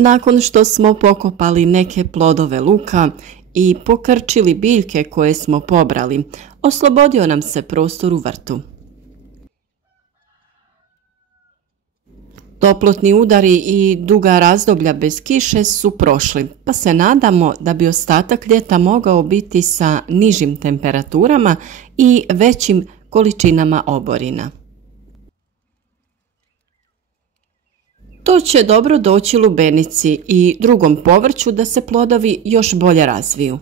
Nakon što smo pokopali neke plodove luka i pokrčili biljke koje smo pobrali, oslobodio nam se prostor u vrtu. Toplotni udari i duga razdoblja bez kiše su prošli, pa se nadamo da bi ostatak ljeta mogao biti sa nižim temperaturama i većim količinama oborina. To će dobro doći lubenici i drugom povrću da se plodovi još bolje razviju.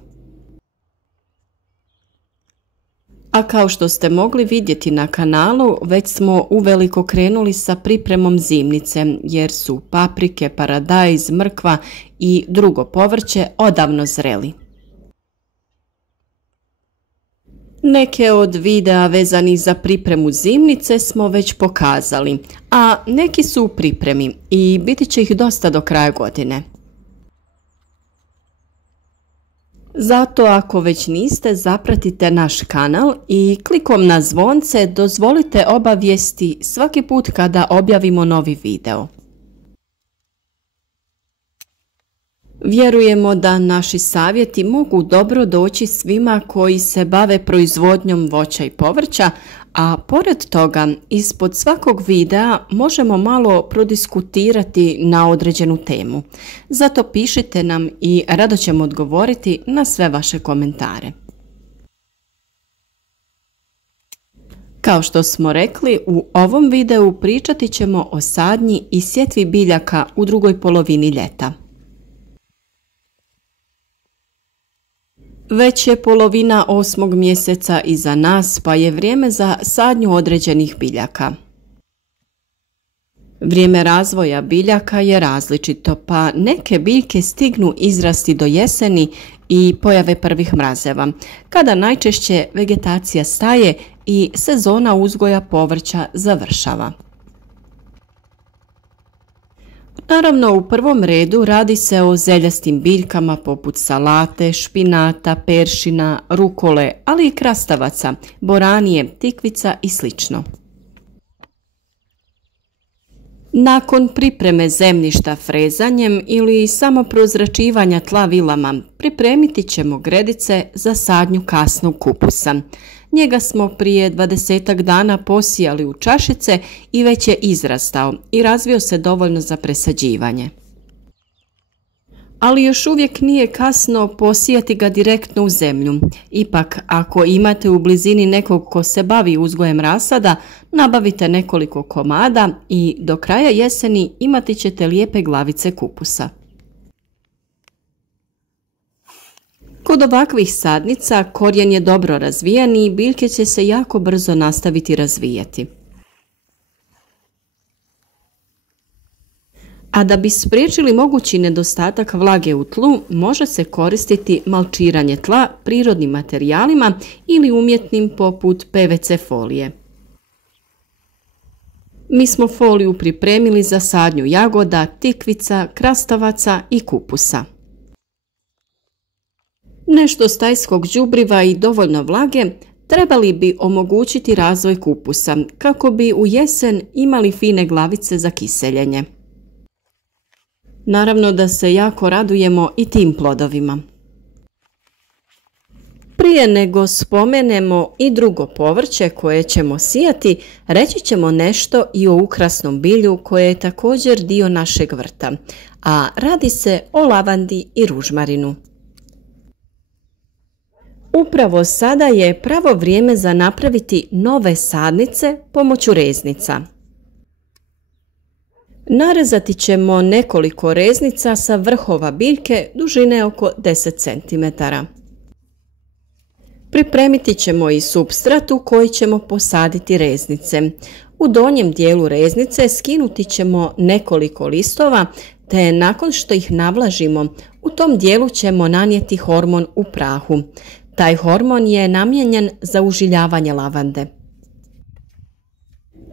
A kao što ste mogli vidjeti na kanalu, već smo uveliko krenuli sa pripremom zimnice, jer su paprike, paradajz, mrkva i drugo povrće odavno zreli. Neke od videa vezanih za pripremu zimnice smo već pokazali, a neki su u pripremi i biti će ih dosta do kraja godine. Zato ako već niste, zapratite naš kanal i klikom na zvonce dozvolite obavijesti svaki put kada objavimo novi video. Vjerujemo da naši savjeti mogu dobro doći svima koji se bave proizvodnjom voća i povrća, a pored toga ispod svakog videa možemo malo prodiskutirati na određenu temu. Zato pišite nam i rado ćemo odgovoriti na sve vaše komentare. Kao što smo rekli, u ovom videu pričati ćemo o sadnji i sjetvi biljaka u drugoj polovini ljeta. Već je polovina 8. mjeseca iza nas, pa je vrijeme za sadnju određenih biljaka. Vrijeme razvoja biljaka je različito, pa neke biljke stignu izrasti do jeseni i pojave prvih mrazeva, kada najčešće vegetacija staje i sezona uzgoja povrća završava. Naravno, u prvom redu radi se o zeljastim biljkama poput salate, špinata, peršina, rukole, ali i krastavaca, boranije, tikvica i sl. Nakon pripreme zemljišta frezanjem ili samo prozračivanja tla vilama, pripremiti ćemo gredice za sadnju kasnog kupusa. Njega smo prije 20 dana posijali u čašice i već je izrastao i razvio se dovoljno za presađivanje. Ali još uvijek nije kasno posijati ga direktno u zemlju. Ipak, ako imate u blizini nekog ko se bavi uzgojem rasada, nabavite nekoliko komada i do kraja jeseni imati ćete lijepe glavice kupusa. Kod ovakvih sadnica korijen je dobro razvijen i biljke će se jako brzo nastaviti razvijati. A da bi spriječili mogući nedostatak vlage u tlu, može se koristiti malčiranje tla prirodnim materijalima ili umjetnim poput PVC folije. Mi smo foliju pripremili za sadnju jagoda, tikvica, krastavaca i kupusa. Nešto stajskog đubriva i dovoljno vlage trebali bi omogućiti razvoj kupusa kako bi u jesen imali fine glavice za kiseljenje. Naravno da se jako radujemo i tim plodovima. Prije nego spomenemo i drugo povrće koje ćemo sijati, reći ćemo nešto i o ukrasnom bilju koje je također dio našeg vrta, a radi se o lavandi i ružmarinu. Upravo sada je pravo vrijeme za napraviti nove sadnice pomoću reznica. Narezati ćemo nekoliko reznica sa vrhova biljke dužine oko 10 cm. Pripremiti ćemo i supstrat u koji ćemo posaditi reznice. U donjem dijelu reznice skinuti ćemo nekoliko listova, te nakon što ih navlažimo, u tom dijelu ćemo nanijeti hormon u prahu. Taj hormon je namijenjen za užiljavanje lavande.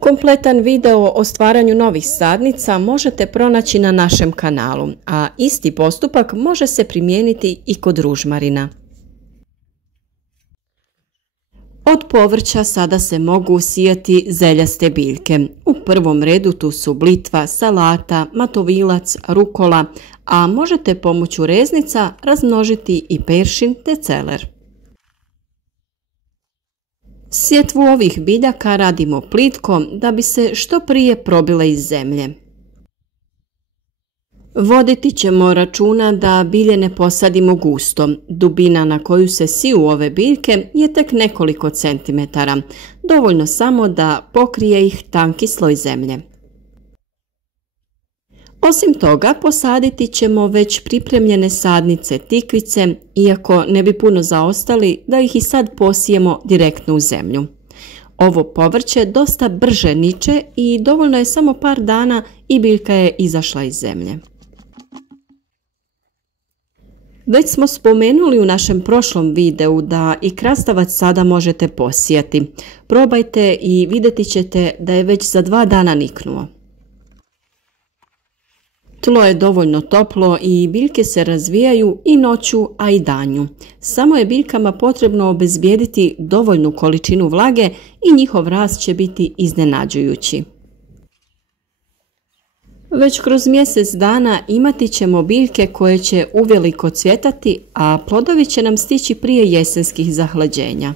Kompletan video o stvaranju novih sadnica možete pronaći na našem kanalu, a isti postupak može se primijeniti i kod ružmarina. Od povrća sada se mogu sijati zeljaste biljke. U prvom redu tu su blitva, salata, matovilac, rukola, a možete pomoću reznica razmnožiti i peršin te celer. Sjetvu ovih biljaka radimo plitko da bi se što prije probile iz zemlje. Voditi ćemo računa da bilje ne posadimo gusto. Dubina na koju se siju ove biljke je tek nekoliko centimetara, dovoljno samo da pokrije ih tanki sloj zemlje. Osim toga, posaditi ćemo već pripremljene sadnice tikvice, iako ne bi puno zaostali da ih i sad posijemo direktno u zemlju. Ovo povrće dosta brže niče i dovoljno je samo par dana i biljka je izašla iz zemlje. Već smo spomenuli u našem prošlom videu da i krastavac sada možete posijati. Probajte i vidjeti ćete da je već za 2 dana niknuo. Tlo je dovoljno toplo i biljke se razvijaju i noću, a i danju. Samo je biljkama potrebno obezbijediti dovoljnu količinu vlage i njihov rast će biti iznenađujući. Već kroz mjesec dana imati ćemo biljke koje će uveliko cvjetati, a plodovi će nam stići prije jesenskih zahlađenja.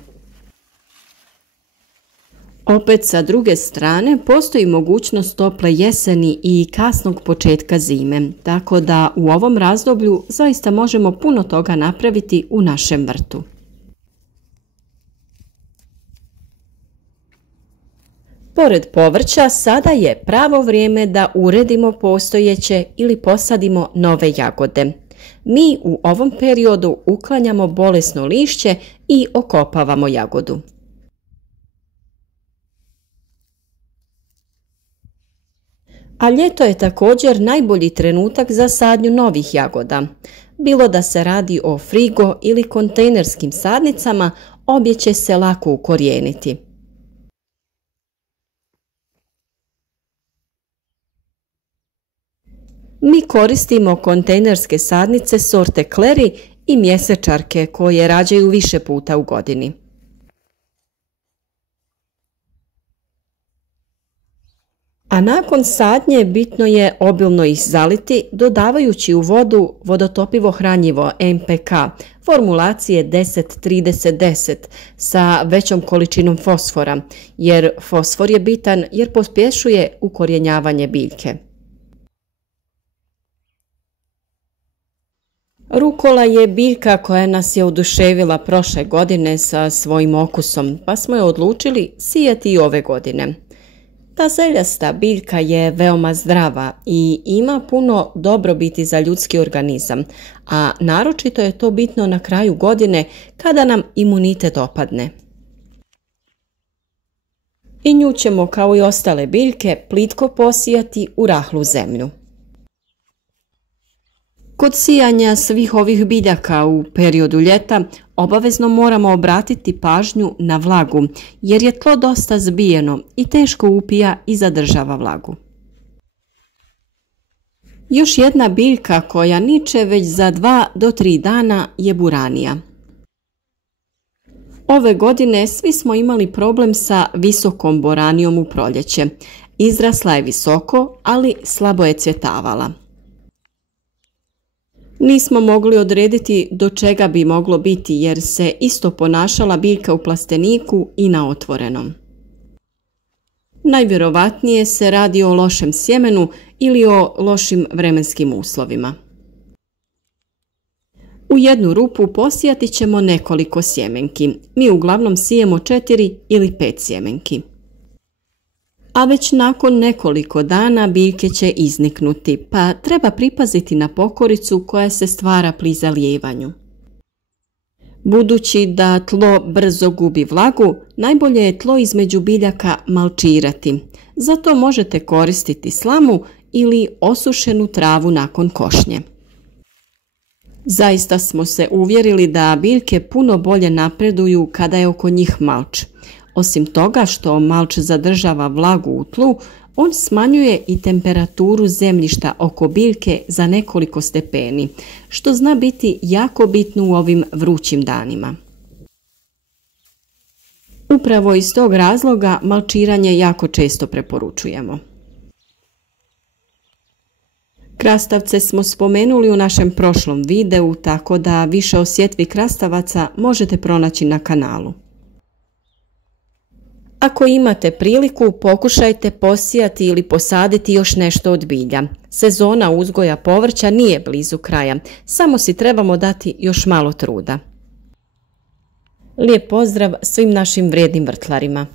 Opet sa druge strane postoji mogućnost tople jeseni i kasnog početka zime, tako da u ovom razdoblju zaista možemo puno toga napraviti u našem vrtu. Pored povrća, sada je pravo vrijeme da uredimo postojeće ili posadimo nove jagode. Mi u ovom periodu uklanjamo bolesno lišće i okopavamo jagodu. A ljeto je također najbolji trenutak za sadnju novih jagoda. Bilo da se radi o frigo ili kontejnerskim sadnicama, obje će se lako ukorijeniti. Mi koristimo kontejnerske sadnice sorte Kleri i mjesečarke koje rađaju više puta u godini. A nakon sadnje bitno je obilno ih zaliti dodavajući u vodu vodotopivo hranjivo NPK formulacije 10-30-10 sa većom količinom fosfora, jer fosfor je bitan jer pospješuje ukorjenjavanje biljke. Rukola je biljka koja nas je oduševila prošle godine sa svojim okusom, pa smo je odlučili sijati i ove godine. Ta zeljasta biljka je veoma zdrava i ima puno dobrobiti za ljudski organizam, a naročito je to bitno na kraju godine kada nam imunitet opadne. I nju ćemo kao i ostale biljke plitko posijati u rahlu zemlju. Kod sijanja svih ovih biljaka u periodu ljeta obavezno moramo obratiti pažnju na vlagu jer je tlo dosta zbijeno i teško upija i zadržava vlagu. Još jedna biljka koja niče već za 2 do 3 dana je buranija. Ove godine svi smo imali problem sa visokom boranijom u proljeće. Izrasla je visoko, ali slabo je cvjetavala. Nismo mogli odrediti do čega bi moglo biti jer se isto ponašala biljka u plasteniku i na otvorenom. Najvjerovatnije se radi o lošem sjemenu ili o lošim vremenskim uslovima. U jednu rupu posijati ćemo nekoliko sjemenki. Mi uglavnom sijemo 4 ili 5 sjemenki. A već nakon nekoliko dana biljke će izniknuti, pa treba pripaziti na pokoricu koja se stvara pri zalijevanju. Budući da tlo brzo gubi vlagu, najbolje je tlo između biljaka malčirati. Zato možete koristiti slamu ili osušenu travu nakon košnje. Zaista smo se uvjerili da biljke puno bolje napreduju kada je oko njih malč. Osim toga što malč zadržava vlagu u tlu, on smanjuje i temperaturu zemljišta oko biljke za nekoliko stepeni, što zna biti jako bitno u ovim vrućim danima. Upravo iz tog razloga malčiranje jako često preporučujemo. Krastavce smo spomenuli u našem prošlom videu, tako da više o sjetvi krastavaca možete pronaći na kanalu. Ako imate priliku, pokušajte posijati ili posaditi još nešto od bilja. Sezona uzgoja povrća nije blizu kraja, samo si trebamo dati još malo truda. Lijep pozdrav svim našim vrijednim vrtlarima.